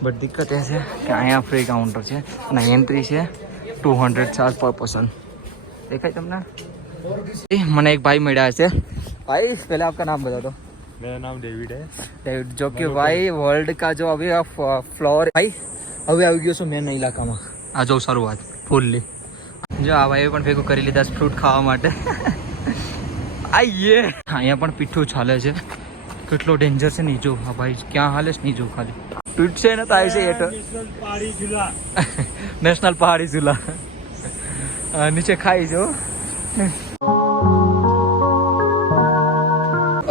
But દિક્કત એ છે કે અહીંયા ફ્રી કાઉન્ટર છે અને એન્ટ્રી છે two hundred charge per person દેખાય તમને એ, મને એક ભાઈ મળ્યા છે ભાઈ पहले आपका नाम बता दो मेरा नाम डेविड है डेविड जो कि भाई वर्ल्ड का जो अभी फ्लोर भाई હવે આવી ગયો છું મેન ઇલાકામાં આ જો શરૂઆત ફૂલની જો આ ભાઈએ પણ ભેગું કરી લીધા ફ્રૂટ ખાવા માટે આઈએ અહીંયા પણ પીઠું ચાલે છે કેટલો ડેન્જર છે નહીં જો હા ભાઈ ક્યાં હાલે છે નહીં જો ખાલી તૂટશે ને તો આવશે એટ નેશનલ પહાડી ઝુલા નીચે ખાઈ જો.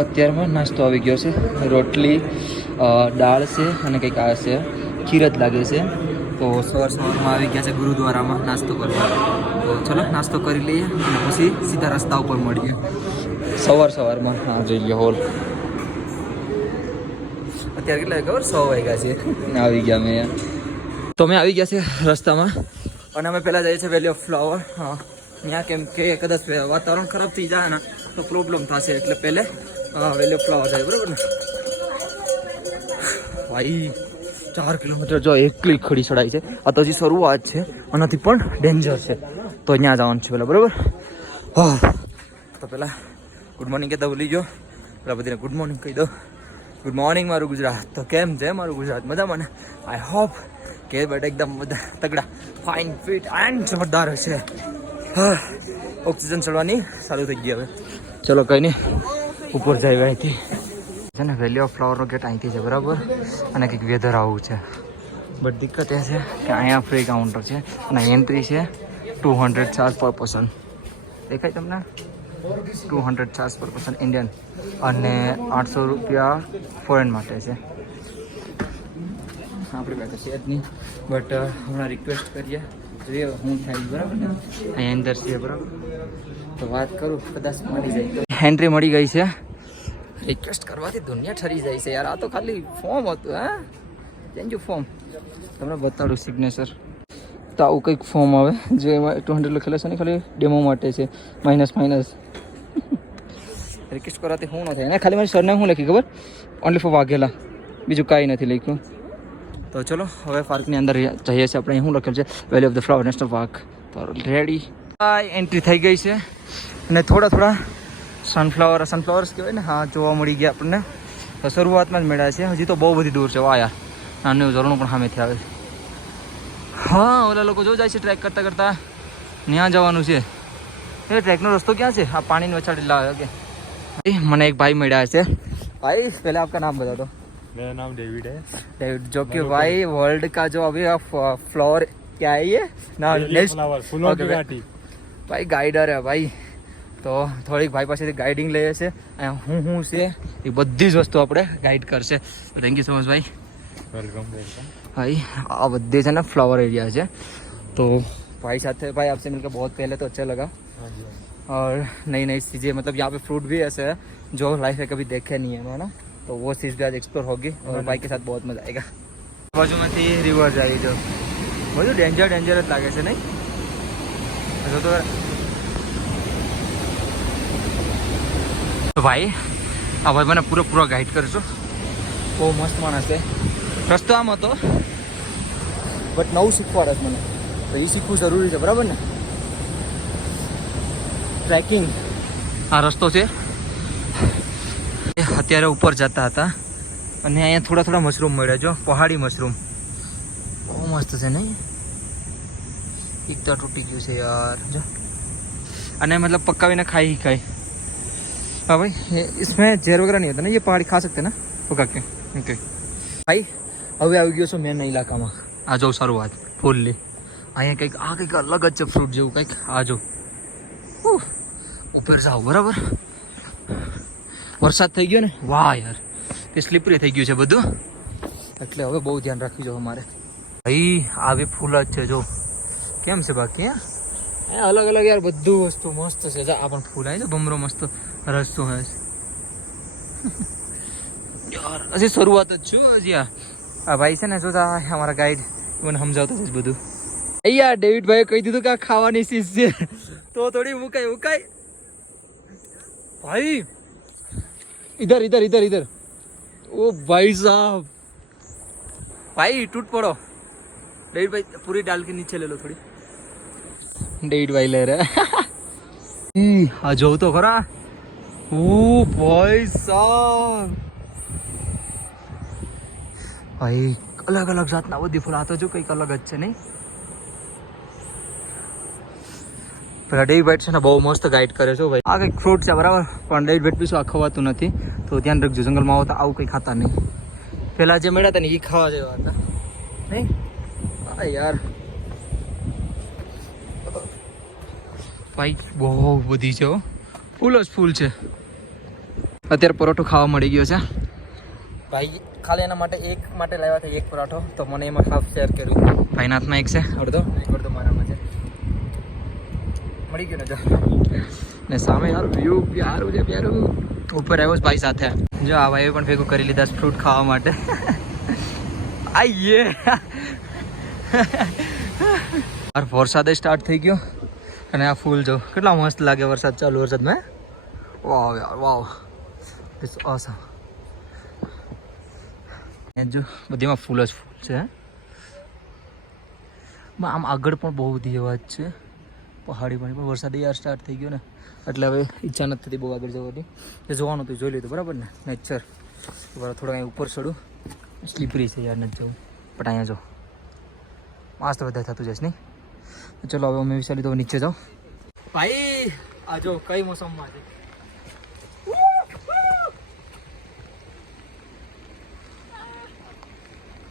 અત્યારમાં નાસ્તો આવી ગયો છે. રોટલી દાળ છે અને કંઈક આ છે. ખીર જ લાગે છે. તો સવાર સવારમાં આવી ગયા છે ગુરુદ્વારામાં નાસ્તો કરવા. તો ચલો નાસ્તો કરી લઈએ અને પછી સીધા રસ્તા ઉપર મળીએ. સવાર સવારમાં આ જઈએ હોલ. અત્યારે કેટલા ખબર? સો વાગ્યા છે. આવી ગયા મેં તો અમે આવી ગયા છે રસ્તામાં. અને અમે પહેલાં જઈએ છીએ વેલી ઓફ ફ્લાવર. હા. ત્યાં કેમ કે કદાચ વાતાવરણ ખરાબ થઈ જાય ને તો પ્રોબ્લેમ થશે. એટલે પહેલે વેલી ઓફ ફ્લાવર જાય બરાબર ને? ભાઈ ચાર કિલોમીટર જો એકલી ખડી ચડાઈ છે. આ તો હજી શરૂઆત છે. આનાથી પણ ડેન્જર છે. તો અહીંયા જવાનું છે પેલા બરાબર? હા. તો પહેલાં ગુડ મોર્નિંગ કહેતા ભૂલી ગયો. પેલા બધીને ગુડ મોર્નિંગ કહી દો. ગુડ મોર્નિંગ મારું ગુજરાત. તો કેમ છે મારું ગુજરાત? મજામાં ને? આઈ હોપ કે બટ એકદમ બધા તગડા ફાઇન ફિટ એન્ડ જોરદાર હા ઓક્સિજન ચડવાની ચાલુ થઈ ગઈ હવે. ચલો કંઈ નહીં ઉપર જાય અહીંથી છે ને વેલી ઓફ ફ્લાવરનો ગેટ અહીંથી છે, બરાબર? અને કંઈક વેધર આવું છે. બટ દિક્કત એ છે કે અહીંયા ફ્રી કાઉન્ટર છે અને એન્ટ્રી છે two hundred charge per person દેખાય તમને? Two hundred charge per person Indian અને આઠસો રૂપિયા ફોરેન માટે છે. આપણી પાસે છે જ નહીં. બટ હમણાં રિક્વેસ્ટ કરીએ. જોઈએ હું થાય બરાબર ને? અહીં અંદર છે બરાબર. તો વાત કરું કદાચ મળી જાય એન્ટ્રી મળી ગઈ છે. રિક્વેસ્ટ કરવાથી દુનિયા ઠરી જાય છે યાર. આ તો ખાલી ફોર્મ હતું હા? યુ ફોર્મ તમને બતાડું સિગ્નેચર તો આવું કંઈક ફોર્મ આવે. જે એમાં ટુ હંડ્રેડ લખેલા છે ને ખાલી ડેમો માટે છે. માઇનસ માઇનસ રિક્વેસ્ટ કરવાથી શું ન થાય અને ખાલી મારી સરને શું લખી, ખબર? Only for Vaghela. બીજું કાંઈ નથી લખ્યું. તો ચલો, હવે પાર્કની અંદર જઈએ છીએ આપણે. શું લખેલું છે? Valley of the flower national park તો રેડી એન્ટ્રી થઈ ગઈ છે. અને થોડા થોડા સનફ્લાવર સનફ્લાવર્સ કહેવાય ને, હા, જોવા મળી ગયા આપણને. તો શરૂઆતમાં જ મળ્યા છે હજી તો બહુ બધી દૂર છે. વાહ યાર. નાનું ઝરણું પણ સામેથી આવે છે. હા, ઓલા લોકો જો જાય છે ટ્રેક કરતાં કરતાં. ત્યાં જવાનું છે. એ ટ્રેકનો રસ્તો ક્યાં છે? આ પાણીની વછાડી લાવે કે મને એક ભાઈ મળ્યા છે ભાઈ પહેલે આપકા નામ બતા દો मेरा नाम डेविड है डेविड जो कि भाई वर्ल्ड का जो अभी फ्लोर क्या है ये ना नेक्स्ट फ्लावर फूलों की Okay, घाटी ભાઈ ગાઈડર હે ભાઈ તો થોડીક ભાઈ પાસેથી ગાઈડિંગ લઈએ છે અને હું હું છે એ બધી જ વસ્તુ આપણે ગાઈડ કરશે થેન્ક યુ સો મચ ભાઈ वेलकम वेलकम भाई આ બધી છે ને ફ્લાવર એરિયા છે તો भाई साथ भाई आपसे मिलकर बहुत पहले तो अच्छा लगा हाँ जी और नई नई चीज़ें मतलब यहाँ पे फ्रूट भी ऐसे है जो लाइफ में कभी देखे नहीं है ना तो वो चीज़ भी आज एक्सप्लोर होगी और भाई के साथ बहुत मजा आएगा બાજુમાંથી રિવર જાય જો બધું ડેન્જર ડેન્જર જ લાગે છે નહીં જો તો તો ભાઈ આ ભાઈ મને પૂરો પૂરો ગાઈડ કરજો બહુ મસ્ત માણસ છે રસ્તો આમ હતો બટ નવું શીખવાડે છે મને તો એ શીખવું જરૂરી છે બરાબર ને ટ્રેકિંગ. આ રસ્તો છે. અત્યારે ઉપર જતા હતા. અને અહીંયા થોડા થોડા મશરૂમ મળ્યા જો પહાડી મશરૂમ. બહુ મસ્ત છે નહીં? એક તો તૂટી ગયું છે યાર. જો. અને મતલબ પકાવીને ખાઈ ખાઈ. હા ભાઈ इसमें ઝેર વગેરે નહીં હતા ને? એ પહાડી ખા શકતે ને? પકા કે ઓકે. ભાઈ, હવે આવી ગયો છું મેન ઇલાકામાં આ જો સારું વાત ફૂલ્લી. અહીંયા કંઈક, આ કંઈક અલગ જ છે, ફ્રૂટ જેવું કંઈક. આ જો. ઉહ. ઉપર જાઓ, બરાબર? વરસાદ થઈ ગયો ને? વાહ યાર, તે સ્લીપરી થઈ ગયું છે બધું. એટલે હવે બહુ ધ્યાન રાખવી જો અમારે. ભાઈ, આવી ફૂલ જ છે, જો. કેમ છે બાકી, હા? અલગ અલગ યાર, બધું વસ્તુ મસ્ત છે. આ પણ ફૂલ આવી છે, ભમરો મસ્ત રસ્તો હે. યાર, હજી શરૂઆત જ છું, હજી આ. ભાઈ છે ને જોતા અમારા ગાઈડ મને સમજાવતો છે બધું. અહીંયા ડેવિડ ભાઈએ કહી દીધું કે ખાવાની ચીજ છે. તો થોડી મુકાય મુકાય. ભાઈ इधर इधर इधर इधर ओ भाई साहब भाई टूट पड़ो डेविड भाई पूरी डाल के नीचे ले लो थोड़ी डेविड भाई ले रहे हैं आ जाओ तो खरा ओ भाई साहब ભાઈ અલગ અલગ જાતના બધી ફૂલ આ તો જો કંઈક અલગ જ છે નહીં ડેવિડ બેટ છે ને બહુ મસ્ત ગાઈડ કરે છે ભાઈ. આ કંઈક ફ્રૂટ છે, બરાબર? પણ રડી બેટ પીશું આ ખવાતું નથી. તો ધ્યાન રાખજો, જંગલમાં આવો તો આવું કંઈ ખાતા નહીં. પહેલાં જે મળ્યા હતા ને એ ખાવા જેવા હતા. નહીં? હા યાર. ભાઈ, બહુ બધી છે ફૂલ જ ફૂલ છે. અત્યારે પરોઠો ખાવા મળી ગયો છે. ભાઈ, ખાલી એના માટે એક માટે લાવ્યા હતા, એક પરાઠો. તો મને એમાં હાફ શેર કર્યું. ભાઈનાથમાં એક છે અડધો એક અડધો મારામાં મળી ગયો ને સામે યાર વ્યૂ પ્યારું છે, પ્યારું. ઉપર આવ્યો ભાઈ સાથે. જો આ ભાઈએ પણ ભેગું કરી લીધા ફ્રૂટ ખાવા માટે. આઈએ. યાર વરસાદ સ્ટાર્ટ થઈ ગયો. અને આ ફૂલ જો, કેટલા મસ્ત લાગે વરસાદ ચાલુ વરસાદમાં વાવ યાર, વાવ. ઇટ્સ ઓસમ જો, બધીમાં ફૂલ જ ફૂલ છે. આમ આગળ પણ બહુ બધી અવાજ છે. પહાડી પાણી પણ વરસાદ યાર સ્ટાર્ટ થઈ ગયો ને. એટલે હવે ઈચ્છા નથી થતી બહુ આગળ જવાની. એ જોવાનું હતું, જોઈ લીધું, બરાબર ને? નેચર બરાબર થોડા અહીં ઉપર ચડું. સ્લીપરી છે યાર, નથી જવું. પણ અહીંયા જો. મસ્ત બધા થતું જશે નહીં? ચલો, હવે અમે વિચારી તો નીચે જાઓ. ભાઈ, આ જો કઈ મોસમમાં છે?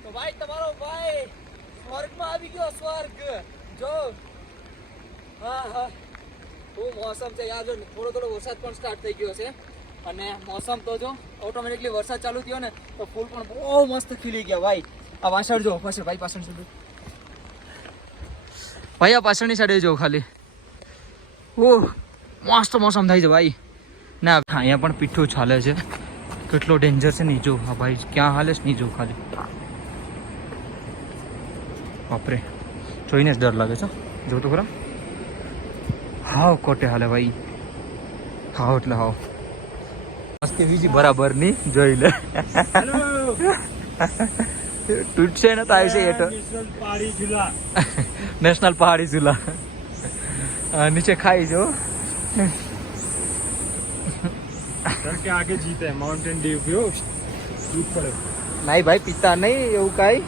તો ભાઈ, તમારો ભાઈ, સ્વર્ગમાં આવી ગયો, સ્વર્ગ. જો. હા હા. બહુ મોસમ છે યાર, જો થોડો થોડો વરસાદ પણ સ્ટાર્ટ થઈ ગયો છે. અને મોસમ તો જો ઓટોમેટિકલી વરસાદ ચાલુ થયો ને, તો ફૂલ પણ બહુ મસ્ત ખીલી ગયા, ભાઈ. આ વાસણ જો પાછળ ભાઈ પાછળ સુધી ભાઈ, આ પાછળની સાઈડે જો ખાલી. ઓહ મસ્ત મોસમ થાય છે, ભાઈ. ના અહીંયા પણ પીઠું ચાલે છે. કેટલો ડેન્જર છે નીચો. હા, ભાઈ, ક્યાં હાલે છે જો ખાલી. બાપરે. જોઈને જ ડર લાગે છે જો તો ખરા. હાવ કોટે હાલે ભાઈ. હાવ એટલે હાવ. મસ્તી બીજી બરાબરની જોઈ લે. તૂટશે ને તો આવશે એટો નેશનલ પહાડી ઝુલા. નીચે ખાઈ જો. કે આગે જીતે માઉન્ટેન ડ્યુ પીઓ. નહીં ભાઈ પિતા નહીં એવું કાંઈ.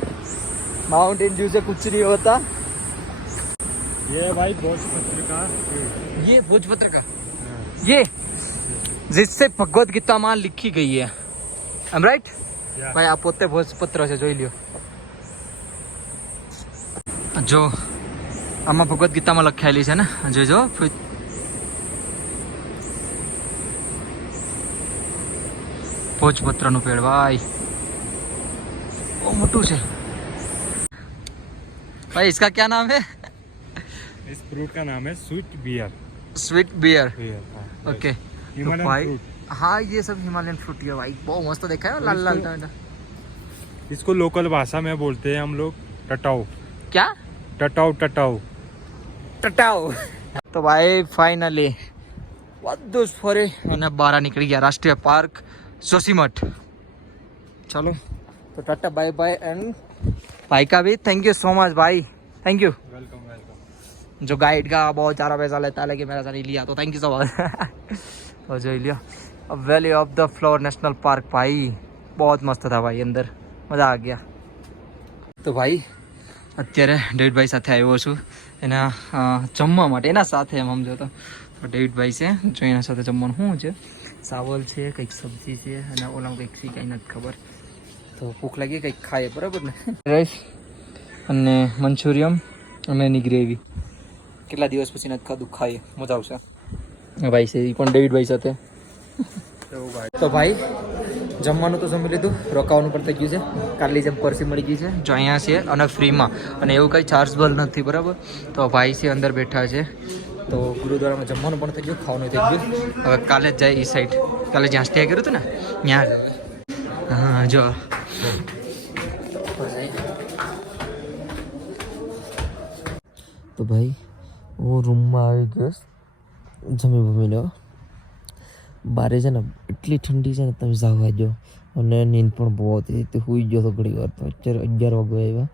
માઉન્ટેન ડ્યુ છે કુછ નહીં હોતા. ये है भाई बॉस पत्र का पेड़। ये भोजपत्र का ये जिससे भगवत गीता માં लिखी गई है એમ રાઈટ Yeah. ભાઈ આ પોતે ભોજપત્ર છે જોઈ લ્યો જો આમાં ભગવદ્ ગીતામાં લખાયેલી છે ને જોજો ભોજપત્રનું પેડ ભાઈ બહુ મોટું છે भाई इसका क्या नाम है इस फ्रूट का नाम है स्वीट बियर। Sweet beer. हाँ, ओके। तो हाँ ये सब हिमालयन फ्रूट है भाई। बहुत मस्त देखा है लाल लाल इसको लोकल भाषा में बोलते हैं हम लोग टटाओ। क्या? टटाओ टटाओ। टटाओ। तो भाई फाइनली वादोस मैंने बारह निकल गया राष्ट्रीय पार्क सोसीमठ चलो तो टाटा बाय बाय एंड भाई का भी थैंक यू सो मच भाई। थैंक यू वेलकम जो गाइड का बहुत सारा पैसा लेता है लेकिन मेरा सारी लिया तो थैंक यू सो मच और जो लिया अब Valley of the Flower National Park भाई बहुत मस्त था भाई અંદર મજા આ ગયા તો ભાઈ અત્યારે ડેવિડભાઈ સાથે આવ્યો છું એના અ, જમવા માટે એના સાથે એમ સમજો તો તો ડેવિડભાઈ છે જો એના સાથે જમવાનું શું છે ચાવલ છે કંઈક સબ્જી છે અને ઓલા કંઈક સી કાંઈ નથી ખબર તો ભૂખ લાગી કંઈક ખાઈએ બરાબર ને રાઈસ અને મંચુરિયમ અને એની ગ્રેવી કેટલા દિવસ પછી નથી ખાધું ખાઈ મજા આવશે. ભાઈ છે એ પણ ડેવિડ ભાઈ સાથે. તો ભાઈ જમવાનું તો જમી લીધું રોકાવાનું પણ થઈ ગયું છે. કાલની જેમ પરસી મળી ગઈ છે જો અહીંયા છે અને ફ્રીમાં. અને એવું કંઈ ચાર્જ બલ નથી બરાબર? તો ભાઈ છે અંદર બેઠા છે. તો ગુરુદ્વારામાં જમવાનું પણ થઈ ગયું ખાવાનું થઈ ગયું. હવે કાલે જ જાય એ સાઈડ કાલે જ્યાં સ્ટે કર્યું હતું ને ત્યાં. હા જો. તો ભાઈ હું રૂમમાં આવી ગયો જમી ભમી લો. બારે છે ને એટલી ઠંડી છે ને તમે જાવા જો. અને નીંદ પણ બહુ હતી. તે સૂઈ ગયો હતો ઘણી વાર. તો અત્યારે અગિયાર વાગે આવ્યા.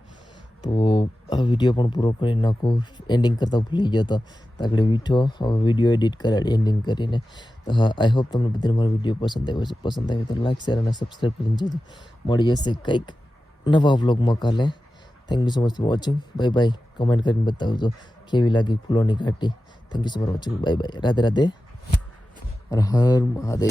તો આ વીડિયો પણ પૂરો કરી નાખું. એન્ડિંગ કરતાં ભૂલી ગયો હતો આગળ વીઠો. હવે વીડિયો એડિટ કરાડી એન્ડિંગ કરીને. તો હા આઈ હોપ તમને બધાને મારો વીડિયો પસંદ આવ્યો છે પસંદ આવ્યો તો લાઈક શેર અને સબસ્ક્રાઈબ કરીને જજો મળી જશે કંઈક નવા વ્લોગમાં કાલે. Thank you so much for watching bye bye comment કરીને બતાવજો. કેવી લાગી ફૂલોની ઘાટી? Thank you so much watching bye bye Radhe Radhe. Har Har Mahadev.